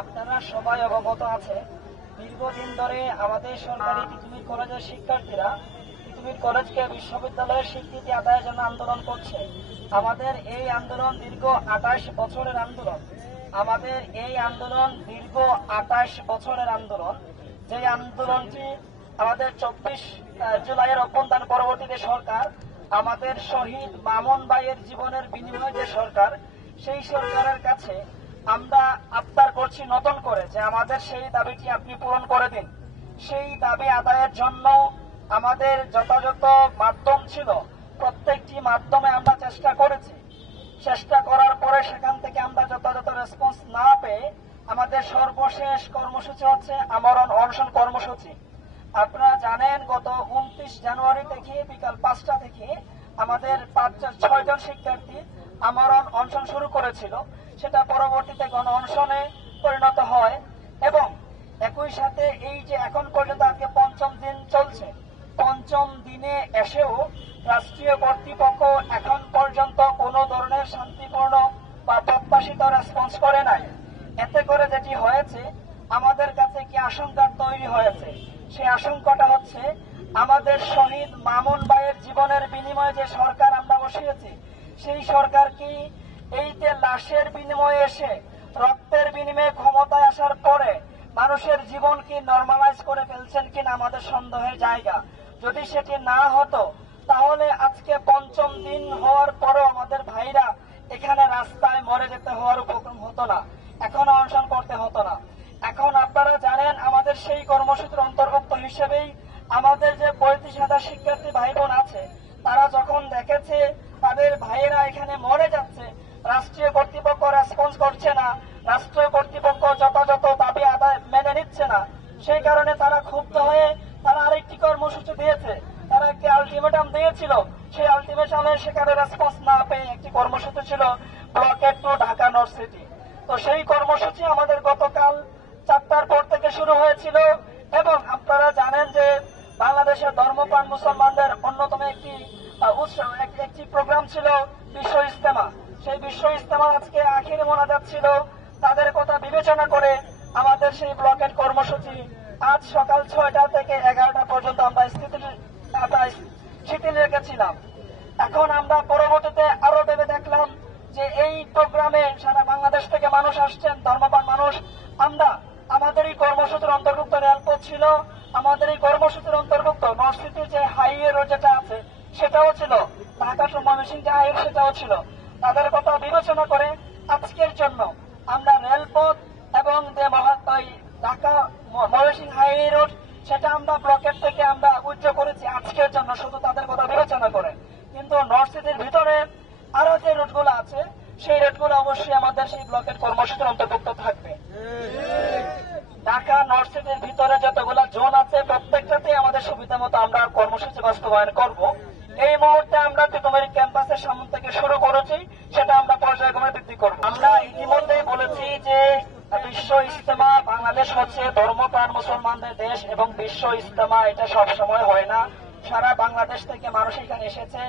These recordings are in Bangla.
আপনারা সবাই অবগত আছে, দীর্ঘদিন ধরে আমাদের সরকারি তিতুমির কলেজের শিক্ষার্থীরা তিতুমির কলেজকে বিশ্ববিদ্যালয়ের স্বীকৃতি আদায়ের জন্য আন্দোলন করছে। আমাদের এই আন্দোলন দীর্ঘ 28 বছরের আন্দোলন। আমাদের এই আন্দোলন দীর্ঘ 28 বছরের আন্দোলন। যে আন্দোলনটি আমাদের 24 জুলাইয়ের অভ্যুত্থান পরবর্তীতে সরকার আমাদের শহীদ মামুন ভাইয়ের জীবনের বিনিময়ে যে সরকার, সেই সরকারের কাছে আমরা আবদার করছি নতুন করে যে আমাদের সেই দাবিটি আপনি পূরণ করে দিন। সেই দাবি আদায়ের জন্য আমাদের যথাযথ মাধ্যম ছিল, প্রত্যেকটি মাধ্যমে আমরা চেষ্টা করেছি। চেষ্টা করার পরে সেখান থেকে আমরা যথাযথ রেসপন্স না পেয়ে আমাদের সর্বশেষ কর্মসূচি হচ্ছে আমরণ অনশন কর্মসূচি। আপনারা জানেন, গত 29 জানুয়ারি থেকে বিকাল 5টা থেকে আমাদের 6 জন শিক্ষার্থী আমরণ অনশন শুরু করেছিল। সেটা পরবর্তীতে গণ অনশনে পরিণত হয় এবং একই সাথে এই যে এখন পর্যন্ত আজকে 5ম দিন চলছে, 5ম দিনে এসেও রাষ্ট্রীয় কর্তৃপক্ষ এখন পর্যন্ত কোনো ধরনের শান্তিপূর্ণ বা প্রত্যাশিত রেসপন্স করে নাই। এতে করে যেটি হয়েছে, আমাদের কাছে কি আশঙ্কা তৈরি হয়েছে, সেই আশঙ্কাটা হচ্ছে আমাদের শহীদ মামুন ভাইয়ের জীবনের বিনিময়ে যে সরকার আমরা বসিয়েছি, সেই সরকার কি এই যে লাশের বিনিময়ে এসে রক্তের বিনিময়ে ক্ষমতায় আসার পরে মানুষের জীবন কি নর্মালাইজ করে ফেলছেন কিনা আমাদের সন্দেহের জায়গা। যদি সেটি না হতো তাহলে আজকে 5ম দিন হওয়ার পরও আমাদের ভাইরা এখানে রাস্তায় মরে যেতে হওয়ার উপক্রম হতো না, এখনো অনশন করতে হতো না। এখন আপনারা জানেন, আমাদের সেই কর্মসূচির অন্তর্ভুক্ত হিসেবেই আমাদের যে 35,000 শিক্ষার্থী ভাই বোন আছে, তারা যখন দেখেছে তাদের ভাইয়েরা এখানে মরে যাচ্ছে, রাষ্ট্রীয় কর্তৃপক্ষ রেসপন্স করছে না, রাষ্ট্রীয় কর্তৃপক্ষ যথাযথ দাবি আদায় মেনে নিচ্ছে না, সেই কারণে তারা ক্ষুব্ধ হয়ে তারা আরেকটি কর্মসূচি দিয়েছে। তারা একটি আলটিমেটাম দিয়েছিল, সেই আলটিমেটামে সেখানে রেসপন্স না পেয়ে একটি কর্মসূচি ছিল blockade to Dhaka north city. তো সেই কর্মসূচি আমাদের গতকাল 4টার পর থেকে শুরু হয়েছিল এবং আপনারা জানেন যে বাংলাদেশের ধর্মপ্রাণ মুসলমানদের অন্যতম একটি প্রোগ্রাম ছিল বিশ্ব ইজতেমা। সেই বিশ্ব ইজতেমা আজকে আখির মোনাজাত ছিল। তাদের কথা বিবেচনা করে আমাদের সেই ব্লকেট কর্মসূচি আজ সকাল 6টা থেকে 11টা পর্যন্ত আমরা শিথিল রেখেছিলাম। এখন আমরা পরবর্তীতে আরো ভেবে দেখলাম যে এই প্রোগ্রামে সারা বাংলাদেশ থেকে মানুষ আসছেন, ধর্মপ্রাণ মানুষ। আমরা আমাদের এই কর্মসূচির অন্তর্ভুক্ত রেলপথ ছিল, আমাদের এই কর্মসূচির অন্তর্ভুক্ত নর্থ সিটির যে হাইওয়ে রোড যেটা আছে সেটাও ছিল, ঢাকা টু ময়মনসিংহ যে হাইওয়ে সেটাও ছিল। তাদের কথা বিবেচনা করে আজকের জন্য আমরা রেলপথ এবং যে ঢাকা ময়মনসিংহ হাইওয়ে রোড সেটা আমরা ব্লকের থেকে আমরা উজ্জ্ব করেছি আজকের জন্য, শুধু তাদের কথা বিবেচনা করে। কিন্তু নর্থ সিটির ভিতরে আরো যে রুটগুলো আছে সেই রুটগুলো অবশ্যই আমাদের সেই ব্লকের কর্মসূচির অন্তর্ভুক্ত থাকবে। ঢাকা নর্থ সিটির ভিতরে যতগুলো জোন আছে প্রত্যেকটাতে আমাদের সুবিধা মতো আমরা কর্মসূচি বাস্তবায়ন করব। এই মুহূর্তে আমরা তিতুমির ক্যাম্পাসের সামনে থেকে শুরু করেছি, সেটা আমরা পর্যায়ক্রমে বৃদ্ধি করব। আমরা ইতিমধ্যেই বলেছি যে বিশ্ব ইজতেমা, বাংলাদেশ হচ্ছে ধর্মপ্রাণ মুসলমানদের দেশ এবং বিশ্ব ইজতেমা এটা সব সময় হয় না। সারা বাংলাদেশ থেকে মানুষ এখানে এসেছে।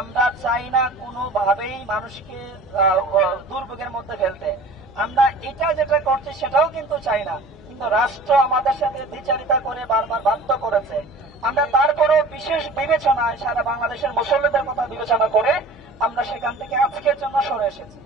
আমরা চাই না কোনোভাবেই মানুষকে দুর্ভোগের মধ্যে ফেলতে। আমরা এটা যেটা করছি সেটাও কিন্তু চাই না, কিন্তু রাষ্ট্র আমাদের সাথে দ্বিচারিতা করে বারবার বাধ্য করেছে। আমরা তারপরেও বিশেষ বিবেচনায় সারা বাংলাদেশের মুসল্লিদের কথা বিবেচনা করে আমরা সেখান থেকে আজকের জন্য সরে এসেছি।